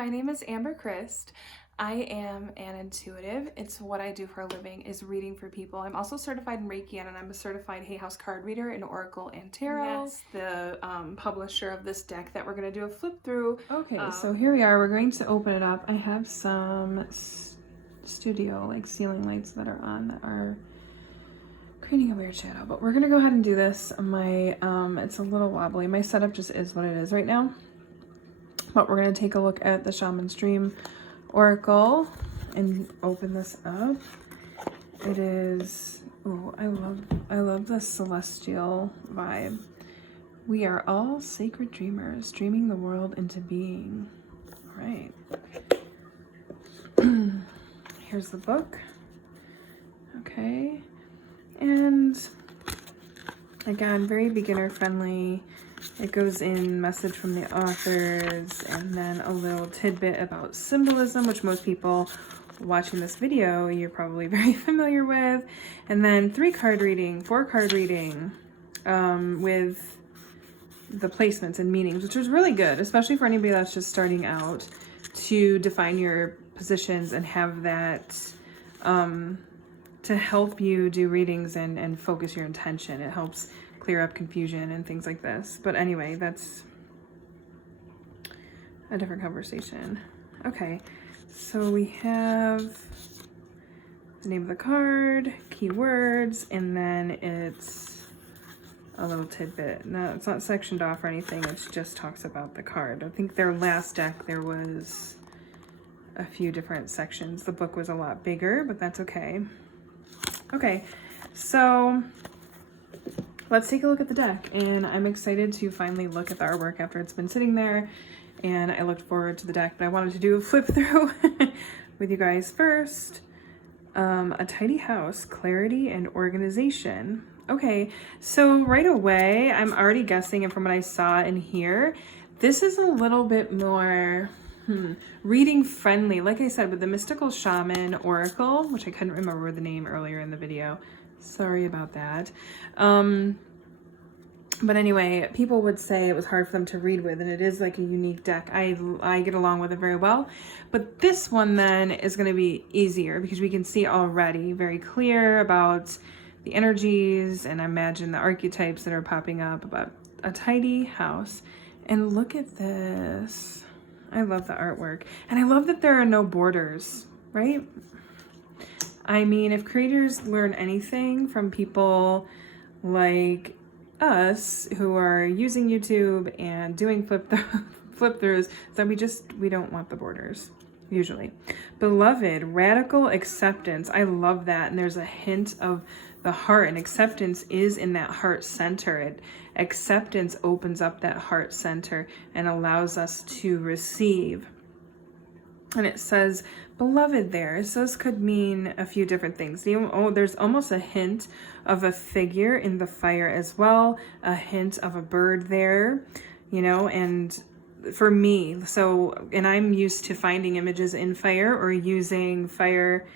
My name is Amber Christ. I am an intuitive. It's what I do for a living, is reading for people. I'm also certified in Reiki, and I'm a certified Hayhouse Card reader in Oracle and Tarot. That's the publisher of this deck that we're going to do a flip through. Okay, so here we are. We're going to open it up. I have some studio like ceiling lights that are on that are creating a weird shadow, but we're gonna go ahead and do this. It's a little wobbly. My setup just is what it is right now. But we're going to take a look at the Shamans Dream Oracle and open this up. It is, oh, I love the celestial vibe. We are all sacred dreamers, dreaming the world into being. All right. Here's the book. Okay. And again, very beginner friendly. It goes in message from the authors and then a little tidbit about symbolism, which most people watching this video you're probably very familiar with. And then 4-card reading with the placements and meanings, which was really good, especially for anybody that's just starting out, to define your positions and have that to help you do readings and focus your intention. It helps clear up confusion and things like this. But anyway, that's a different conversation. Okay, so we have the name of the card, keywords, and then it's a little tidbit. No, it's not sectioned off or anything. It just talks about the card. I think their last deck, there was a few different sections. The book was a lot bigger, but that's okay. Okay, so let's take a look at the deck, and I'm excited to finally look at the artwork after it's been sitting there, and I looked forward to the deck, but I wanted to do a flip through with you guys first. A tidy house, clarity and organization. Okay, so right away, I'm already guessing, and from what I saw in here, this is a little bit more reading friendly. Like I said, with the Mystical Shaman Oracle, which I couldn't remember the name earlier in the video. Sorry about that. But anyway, people would say it was hard for them to read with, and it is like a unique deck. I get along with it very well. But this one then is going to be easier because we can see already very clear about the energies, and I imagine the archetypes that are popping up about a tidy house. And look at this. I love the artwork. And I love that there are no borders, right? I mean, if creators learn anything from people like us who are using YouTube and doing flip throughs, that we don't want the borders, usually. Beloved, radical acceptance. I love that. And there's a hint of the heart, and acceptance is in that heart center. Acceptance opens up that heart center and allows us to receive. And it says beloved there. So this could mean a few different things. There's almost a hint of a figure in the fire as well, a hint of a bird there, you know, and for me, and I'm used to finding images in fire or using fire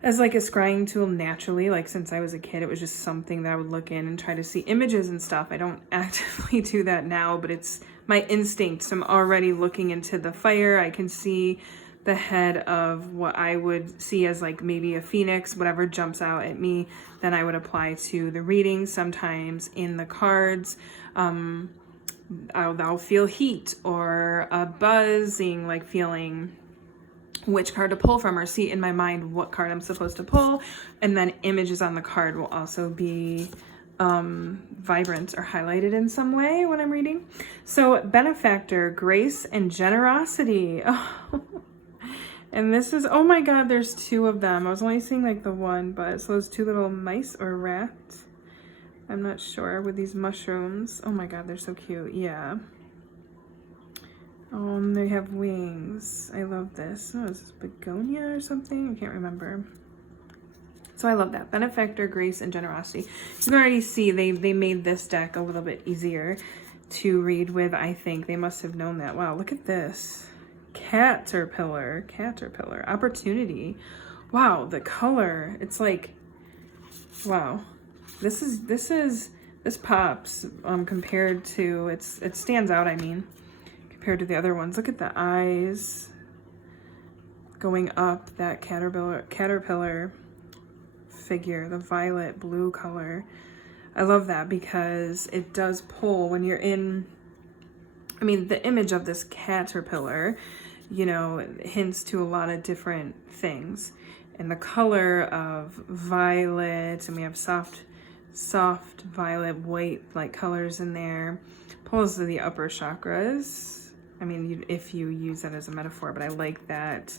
as like a scrying tool naturally. Like since I was a kid, it was just something that I would look in and try to see images and stuff. I don't actively do that now, but it's my instinct. So I'm already looking into the fire. I can see the head of what I would see as like maybe a phoenix, whatever jumps out at me, then I would apply to the reading. Sometimes in the cards, I'll feel heat or a buzzing, like feeling which card to pull from, or see in my mind what card I'm supposed to pull. And then images on the card will also be vibrant or highlighted in some way when I'm reading. So benefactor, grace and generosity. Oh. And this is, oh my God, there's two of them. I was only seeing like the one, but so those two little mice or rats, I'm not sure, with these mushrooms. Oh my God, they're so cute. Yeah. They have wings. I love this. Oh, is this begonia or something? I can't remember. So I love that. Benefactor, grace, and generosity. You can already see they made this deck a little bit easier to read with, I think. They must have known that. Wow, look at this. Caterpillar. Opportunity. Wow, the color. It's like, wow. This pops compared to, it stands out, I mean, compared to the other ones. Look at the eyes going up, that caterpillar figure, the violet blue color. I love that because it does pull when you're in, I mean, the image of this caterpillar, you know, hints to a lot of different things. And the color of violet, and we have soft violet, white like colors in there, pulls to the upper chakras. I mean, if you use that as a metaphor, but I like that,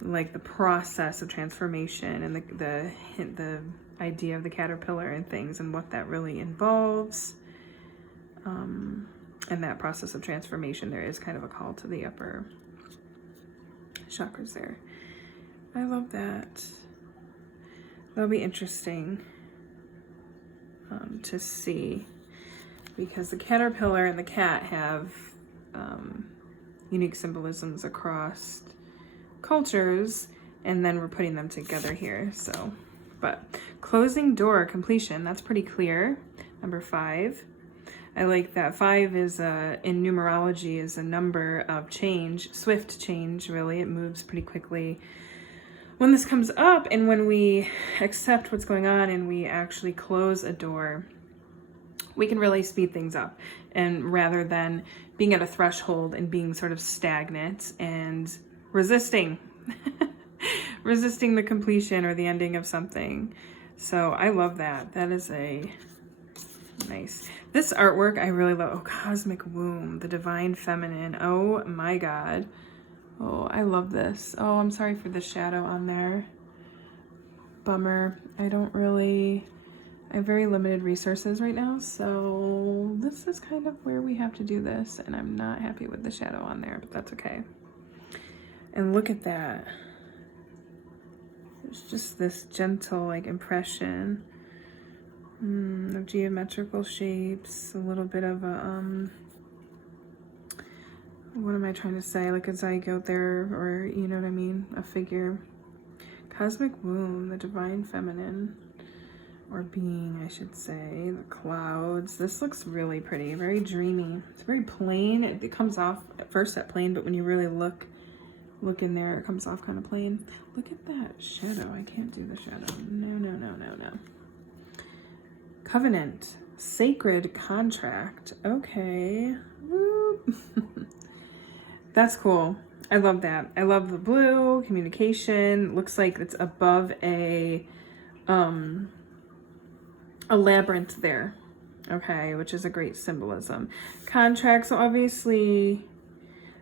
like the process of transformation and the idea of the caterpillar and things and what that really involves. And that process of transformation, there is kind of a call to the upper chakras there. I love that. That'll be interesting to see, because the caterpillar and the cat have unique symbolisms across cultures, and then we're putting them together here. So, but closing door, completion, that's pretty clear. Number 5. I like that 5 is in numerology is a number of change, swift change, really. It moves pretty quickly. When this comes up and when we accept what's going on and we actually close a door, we can really speed things up. And rather than being at a threshold and being sort of stagnant and resisting, resisting the completion or the ending of something. So I love that. That is a nice. This artwork I really love. Oh, Cosmic Womb, the Divine Feminine. Oh my God. Oh, I love this. Oh, I'm sorry for the shadow on there. Bummer. I have very limited resources right now, so this is kind of where we have to do this, and I'm not happy with the shadow on there, but that's okay. And look at that. It's just this gentle, like, impression of geometrical shapes, a little bit of a, what am I trying to say? Like a zygote there, or you know what I mean? A figure. Cosmic Womb, the Divine Feminine, or being, I should say. The clouds. This looks really pretty, very dreamy. It's very plain. It comes off at first at plain, but when you really look in there, it comes off kind of plain. Look at that shadow. I can't do the shadow. No. Covenant. Sacred contract. Okay. That's cool. I love that. I love the blue communication. Looks like it's above a labyrinth there. Okay, which is a great symbolism. Contracts, so obviously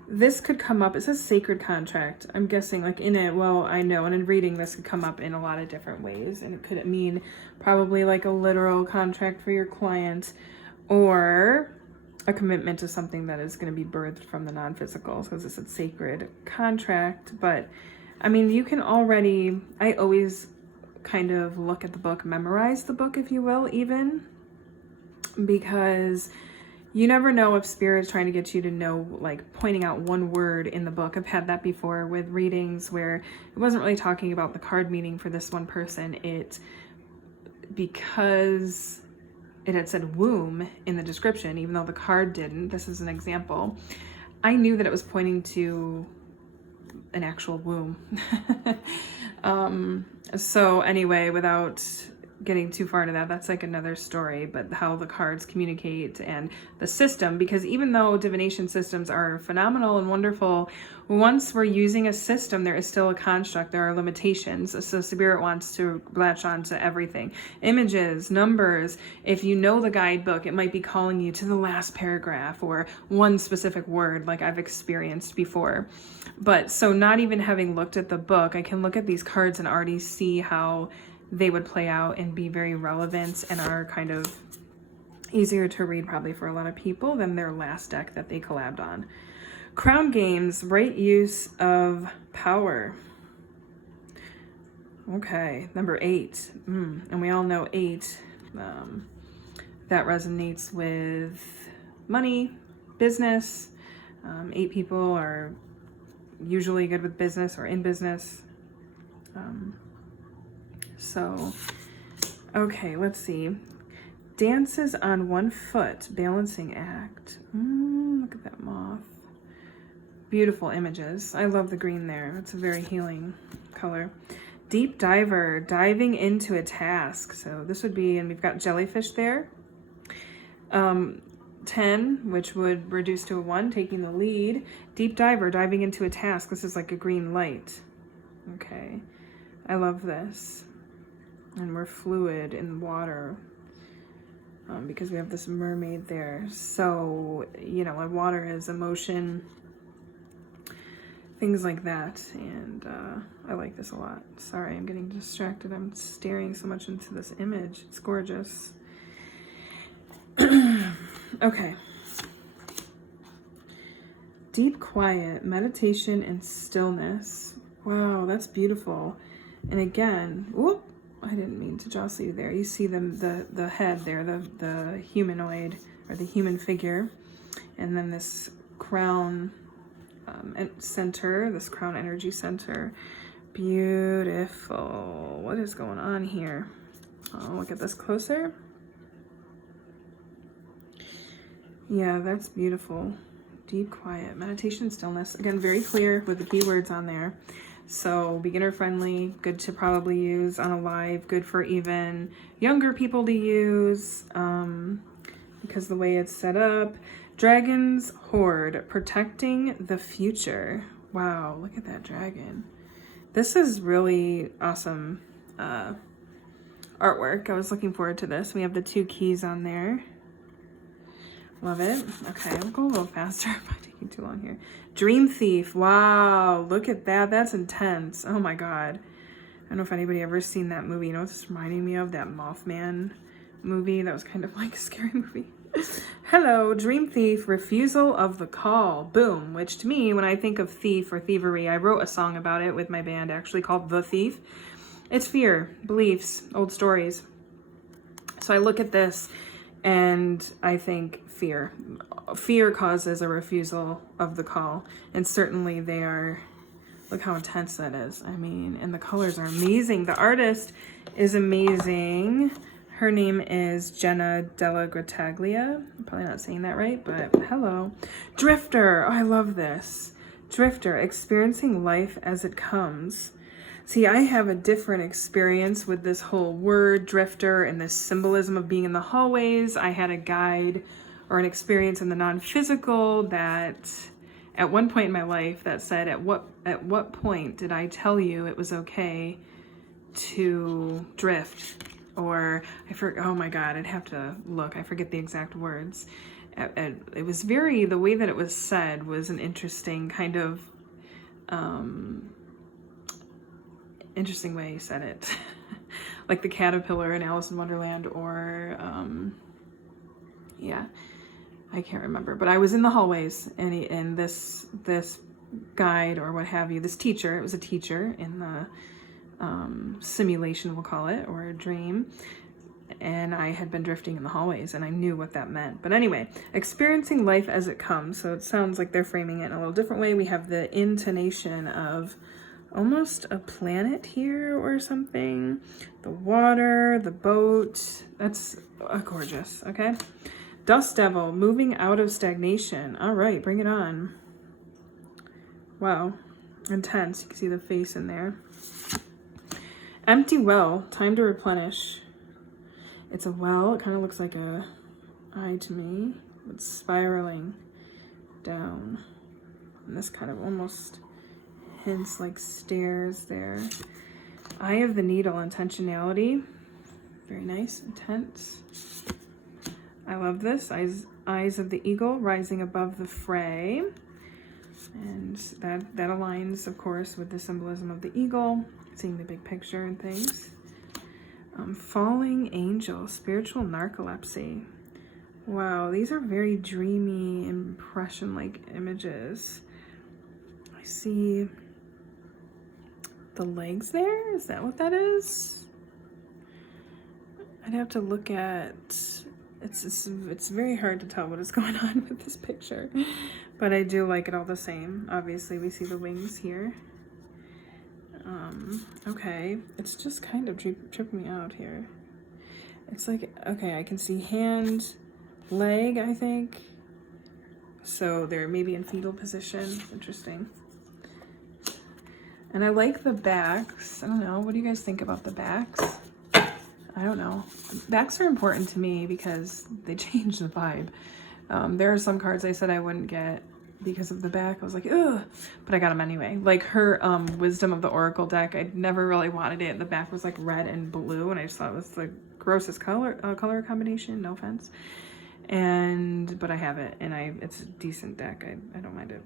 this could come up. It says sacred contract. I'm guessing like in it, well, I know, and in reading this could come up in a lot of different ways, and it could mean probably like a literal contract for your client, or a commitment to something that is going to be birthed from the non-physical, because it's a sacred contract. But I mean, you can already, I always kind of look at the book, memorize the book, if you will, even, because you never know if spirit's trying to get you to know, like pointing out one word in the book. I've had that before with readings where it wasn't really talking about the card meaning for this one person. Because it had said womb in the description, even though the card didn't. This is an example. I knew that it was pointing to an actual womb. So anyway, without getting too far into that, that's like another story, but how the cards communicate and the system, because even though divination systems are phenomenal and wonderful, once we're using a system, there is still a construct, there are limitations. So spirit wants to latch on to everything. Images, numbers, if you know the guidebook, it might be calling you to the last paragraph or one specific word, like I've experienced before. But so not even having looked at the book, I can look at these cards and already see how they would play out and be very relevant and are kind of easier to read probably for a lot of people than their last deck that they collabed on. Crown Games, right use of power. Okay, number 8. And we all know 8. That resonates with money, business. 8 people are usually good with business or in business. So, okay, let's see. Dances on one foot, balancing act. Look at that moth. Beautiful images. I love the green there. It's a very healing color. Deep diver, diving into a task. So this would be, and we've got jellyfish there. 10, which would reduce to a 1, taking the lead. Deep diver, diving into a task. This is like a green light. Okay. I love this. And we're fluid in water. Because we have this mermaid there. So, you know, water is emotion, things like that. And I like this a lot. Sorry, I'm getting distracted. I'm staring so much into this image. It's gorgeous. Okay. Deep quiet, meditation and stillness. Wow, that's beautiful. And again, whoop, I didn't mean to jostle you there. You see the head there, the humanoid or the human figure. And then this crown center, this crown energy center. Beautiful. What is going on here? Oh, look at this closer. Yeah, that's beautiful. Deep quiet, meditation, stillness. Again, very clear with the keywords on there. So beginner friendly, good to probably use on a live, good for even younger people to use because the way it's set up. Dragon's Hoard, protecting the future. Wow, look at that dragon. This is really awesome artwork. I was looking forward to this. We have the 2 keys on there. Love it. Okay, I'll go a little faster. I'm not taking too long here. Dream Thief. Wow, look at that. That's intense. Oh my god. I don't know if anybody ever seen that movie. You know what this is reminding me of? That Mothman movie. That was kind of like a scary movie. Hello, Dream Thief, refusal of the call. Boom. Which to me, when I think of thief or thievery, I wrote a song about it with my band actually called The Thief. It's fear, beliefs, old stories. So I look at this and I think fear. Fear causes a refusal of the call. And certainly they are, look how intense that is. I mean, and the colors are amazing. The artist is amazing. Her name is Jenna Della Grataglia. I'm probably not saying that right, but hello. Drifter. Oh, I love this. Drifter, experiencing life as it comes. See, I have a different experience with this whole word drifter and this symbolism of being in the hallways. I had a guide or an experience in the non-physical that at one point in my life that said, at what point did I tell you it was okay to drift? Or oh my god, I'd have to look. I forget the exact words. It was the way that it was said was an interesting kind of interesting way he said it. Like the caterpillar in Alice in Wonderland, or yeah, I can't remember. But I was in the hallways, and this guide or what have you, this teacher, it was a teacher in the simulation, we'll call it, or a dream, and I had been drifting in the hallways and I knew what that meant. But anyway, experiencing life as it comes. So it sounds like they're framing it in a little different way. We have the intonation of almost a planet here or something. The water, the boat. That's gorgeous. Okay. Dust Devil, moving out of stagnation. All right, bring it on. Wow. Intense. You can see the face in there. Empty Well, time to replenish. It's a well. It kind of looks like a eye to me. It's spiraling down. And this kind of almost hints like stairs there. Eye of the Needle, intentionality. Very nice, intense. I love this. Eyes of the Eagle, rising above the fray. And that aligns, of course, with the symbolism of the eagle, seeing the big picture and things. Falling Angel, spiritual narcolepsy. Wow, these are very dreamy, impression-like images. I see the legs there. Is that what that is? I'd have to look at... It's very hard to tell what is going on with this picture, but I do like it all the same. Obviously, we see the wings here. Okay, it's just kind of tripping me out here. It's like, okay, I can see hand, leg, I think. So they're maybe in fetal position. Interesting. And I like the backs. I don't know. What do you guys think about the backs? I don't know. Backs are important to me because they change the vibe. There are some cards I said I wouldn't get because of the back. I was like, ugh, but I got them anyway. Like her Wisdom of the Oracle deck, I never really wanted it. The back was like red and blue, and I just thought it was the grossest color combination. No offense. But I have it, and it's a decent deck. I don't mind it.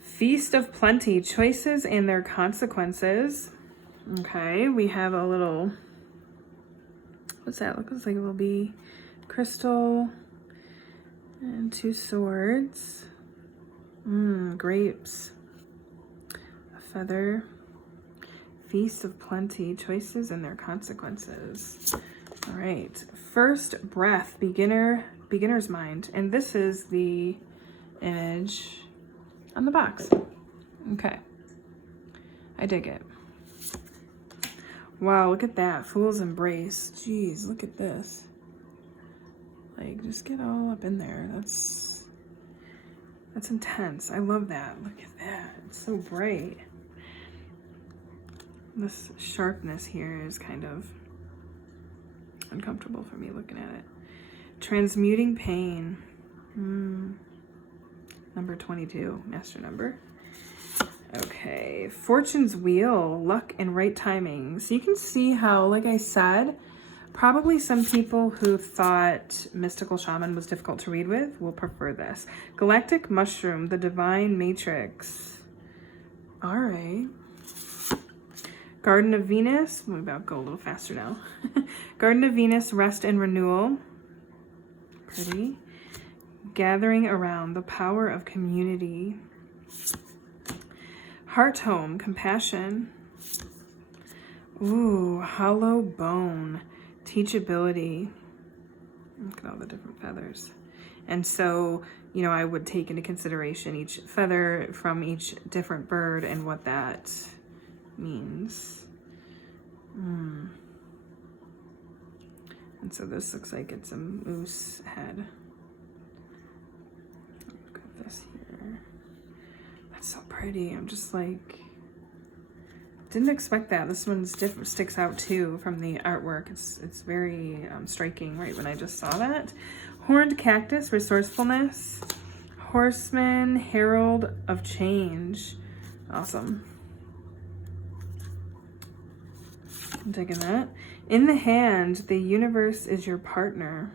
Feast of Plenty, choices and their consequences. Okay, we have a little, what's that? Looks like it will be crystal and 2 swords. Grapes. A feather. Feast of Plenty, choices and their consequences. All right, first breath, beginner's mind. And this is the image on the box. Okay, I dig it. Wow, look at that, Fool's Embrace. Jeez, look at this. Like, just get all up in there. That's intense. I love that. Look at that. It's so bright. This sharpness here is kind of uncomfortable for me looking at it. Transmuting Pain. Number 22, master number. Okay, Fortune's Wheel, luck and right timing. So you can see how, like I said, probably some people who thought Mystical Shaman was difficult to read with will prefer this. Galactic Mushroom, the Divine Matrix. All right. Garden of Venus. Maybe I'll go a little faster now. Garden of Venus, Rest and Renewal. Pretty. Gathering Around, the Power of Community. Heart Home, Compassion. Ooh, Hollow Bone, Teachability. Look at all the different feathers. And so, you know, I would take into consideration each feather from each different bird and what that means. And so this looks like it's a moose head. Look at this here. That's so pretty. I'm just like, didn't expect that. This one's different, sticks out too from the artwork. It's very striking right when I just saw that. Horned Cactus, Resourcefulness. Horseman, Herald of Change. Awesome. I'm taking that. In the Hand, the universe is your partner.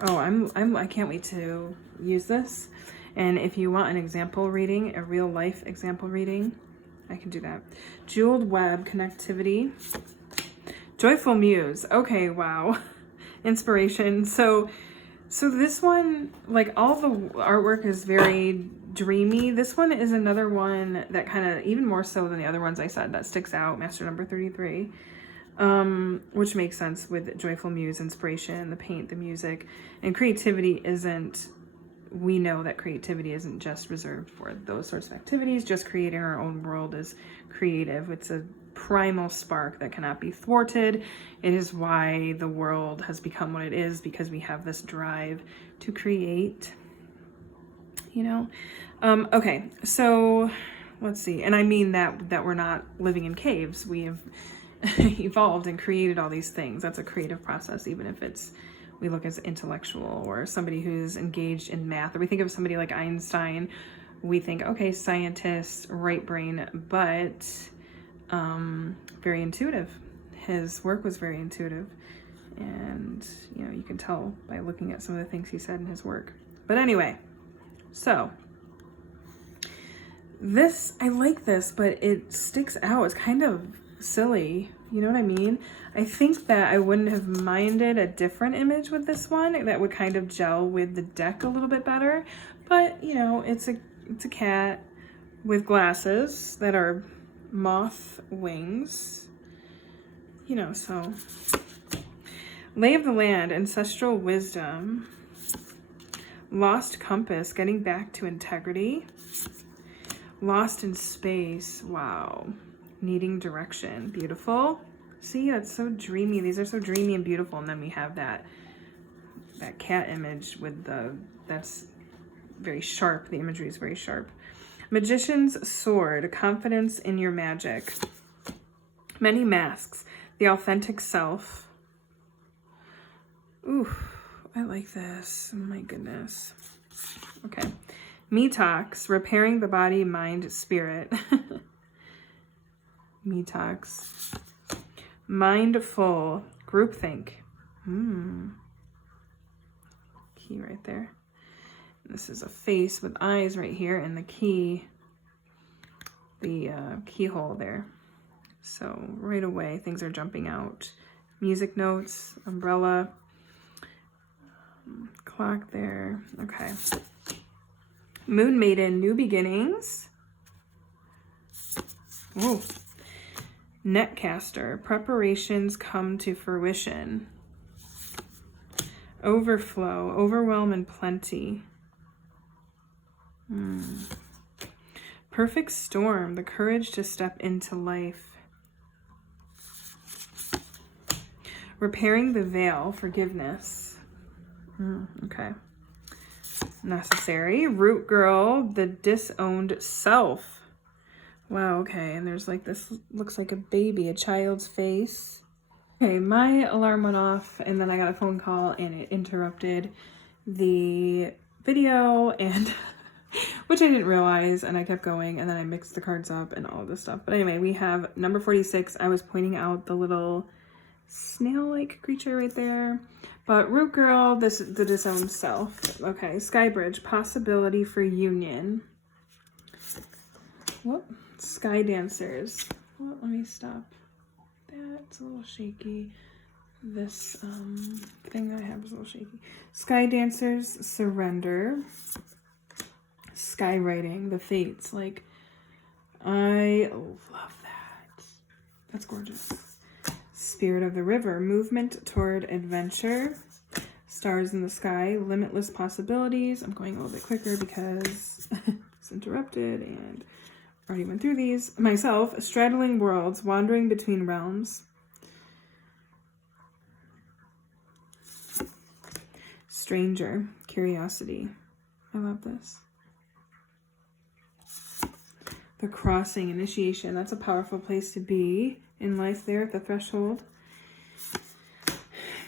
Oh, I can't wait to use this. And if you want an example reading, a real life example reading, I can do that. Jeweled Web, Connectivity. Joyful Muse. Okay, wow. Inspiration. So this one, like all the artwork is very dreamy. This one is another one that kind of, even more so than the other ones I said, that sticks out. Master number 33. Which makes sense with Joyful Muse, inspiration, the paint, the music. And creativity isn't, we know that creativity isn't just reserved for those sorts of activities. Just creating our own world is creative. It's a primal spark that cannot be thwarted. It is why the world has become what it is, because we have this drive to create, you know? Okay, so let's see. And I mean that we're not living in caves. We have evolved and created all these things. That's a creative process, even if it's, we look as intellectual or somebody who's engaged in math, or we think of somebody like Einstein, we think, okay, scientist, right brain, but very intuitive. His work was very intuitive, and you know, you can tell by looking at some of the things he said in his work. But anyway, so this, I like this, but it sticks out. It's kind of silly, you know what I mean? I think that I wouldn't have minded a different image with this one that would kind of gel with the deck a little bit better, but you know, it's a cat with glasses that are moth wings, you know. So Lay of the Land, Ancestral Wisdom. Lost Compass, getting back to integrity. Lost in Space, wow. Needing direction, beautiful. See, that's so dreamy. These are so dreamy and beautiful. And then we have that cat image with the that's very sharp. The imagery is very sharp. Magician's sword, confidence in your magic. Many masks, the authentic self. Ooh, I like this. Oh my goodness. Okay. Metox, repairing the body, mind, spirit. Metox. Mindful, groupthink. Key right there. This is a face with eyes right here, and the key, the keyhole there. So right away, things are jumping out. Music notes, umbrella, clock there. Okay. Moon Maiden, new beginnings. Whoa. Netcaster, preparations come to fruition. Overflow, overwhelm and plenty. Perfect storm, the courage to step into life. Repairing the veil, forgiveness. Okay. Necessary. Root girl, the disowned self. Wow, okay. And there's like this, looks like a baby, a child's face. Okay, my alarm went off and then I got a phone call and it interrupted the video, and which I didn't realize, and I kept going, and then I mixed the cards up and all of this stuff. But anyway, we have number 46. I was pointing out the little snail-like creature right there. But root girl, this is the disowned self. Okay, Skybridge, possibility for union. Whoop. Sky dancers. Well, let me stop. That's a little shaky. This thing I have is a little shaky. Sky dancers, surrender. Skywriting, the fates. Like, I love that. That's gorgeous. Spirit of the river, movement toward adventure. Stars in the sky, limitless possibilities. I'm going a little bit quicker because it's interrupted and already went through these. Myself, straddling worlds, wandering between realms. Stranger, curiosity. I love this. The crossing, initiation. That's a powerful place to be in life there at the threshold.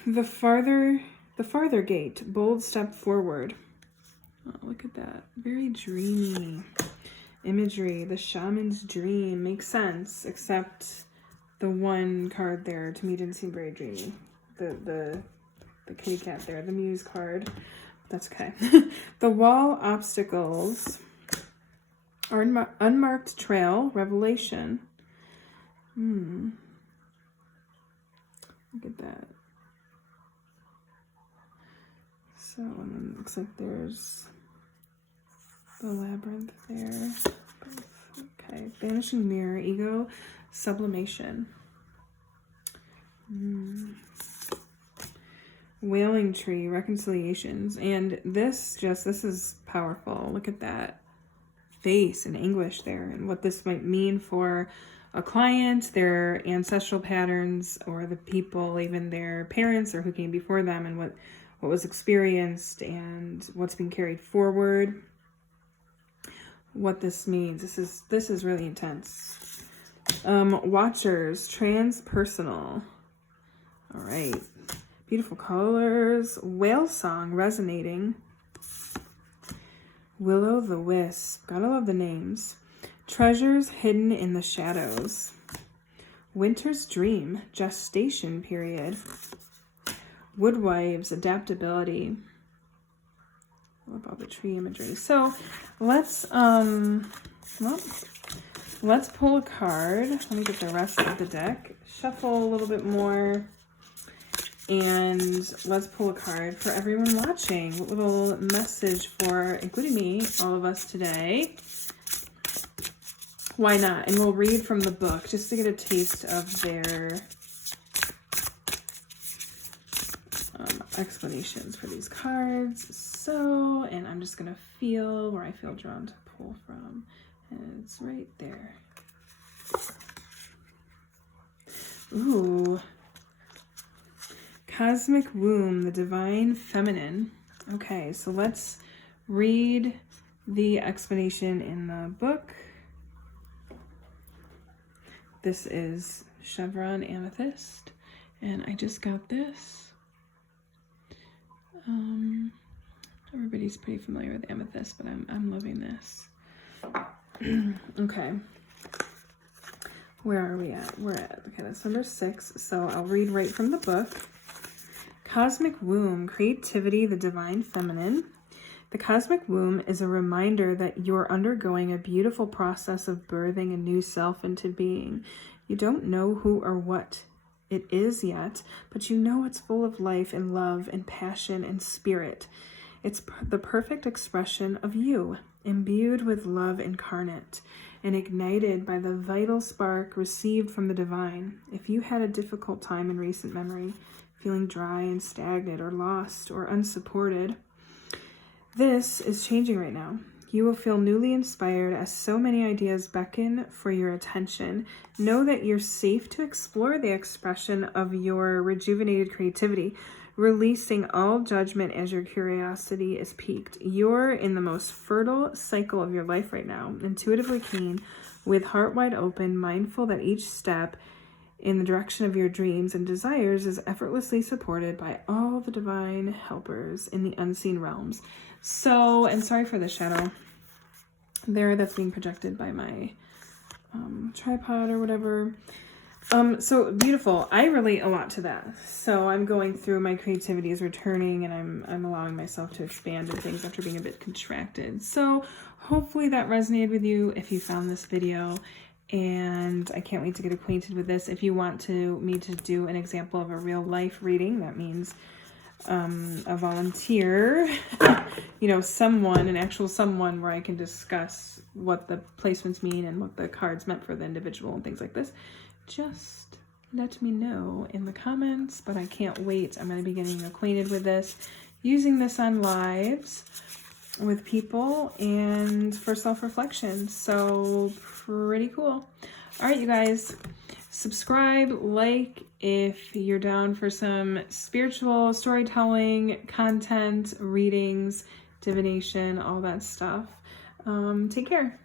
The farther gate, bold step forward. Oh, look at that. Very dreamy imagery. The shaman's dream makes sense, except the one card there to me didn't seem very dreamy. The kitty cat there, the muse card. That's okay. The wall obstacles. Unmarked trail, revelation. Look at that. So, and then it looks like there's the labyrinth there. Okay, vanishing mirror, ego, sublimation. Wailing tree, reconciliations. And this is powerful. Look at that face and anguish there, and what this might mean for a client, their ancestral patterns, or the people, even their parents or who came before them, and what was experienced and what's being carried forward. What this means. This is really intense. Watchers, transpersonal. All right. Beautiful colors. Whale song, resonating. Willow the Wisp. Gotta love the names. Treasures hidden in the shadows. Winter's Dream. Gestation period. Woodwives. Adaptability. Love all the tree imagery. So let's pull a card. Let me get the rest of the deck. Shuffle a little bit more. And let's pull a card for everyone watching. A little message for, including me, all of us today. Why not? And we'll read from the book just to get a taste of their explanations for these cards. So, and I'm just going to feel where I feel drawn to pull from. And it's right there. Ooh. Cosmic Womb, the Divine Feminine. Okay, so let's read the explanation in the book. This is Chevron Amethyst, and I just got this. Everybody's pretty familiar with amethyst, but I'm loving this. Okay. Where are we at? We're at, okay, that's number 6. So I'll read right from the book. Cosmic Womb, Creativity, the Divine Feminine. The cosmic womb is a reminder that you're undergoing a beautiful process of birthing a new self into being. You don't know who or what it is yet, but you know it's full of life and love and passion and spirit. It's the perfect expression of you, imbued with love incarnate and ignited by the vital spark received from the divine. If you had a difficult time in recent memory, feeling dry and stagnant or lost or unsupported, this is changing right now. You will feel newly inspired as so many ideas beckon for your attention. Know that you're safe to explore the expression of your rejuvenated creativity, releasing all judgment as your curiosity is piqued. You're in the most fertile cycle of your life right now, intuitively keen, with heart wide open, mindful that each step in the direction of your dreams and desires is effortlessly supported by all the divine helpers in the unseen realms. So, and sorry for the shadow there that's being projected by my tripod or whatever. So beautiful. I relate a lot to that. So I'm going through, my creativity is returning, and I'm allowing myself to expand in things after being a bit contracted. So hopefully that resonated with you if you found this video. And I can't wait to get acquainted with this. If you want me to do an example of a real life reading, that means a volunteer, you know, an actual someone where I can discuss what the placements mean and what the cards meant for the individual and things like this, just let me know in the comments. But I can't wait. I'm going to be getting acquainted with this, using this on lives with people and for self-reflection. So pretty cool. All right, you guys, subscribe, like if you're down for some spiritual storytelling content, readings, divination, all that stuff. Take care.